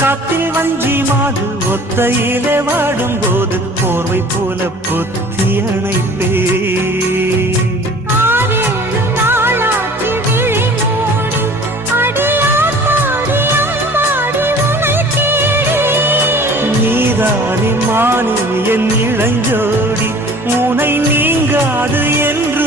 காத்தில் வஞ்சி மாது ஒத்தையிலே வாடும்போது போர்வை போல பொத்தி அணைப்பே. நீதானே மானே என் இளஞ்சோடி, உனை நீங்காது என்று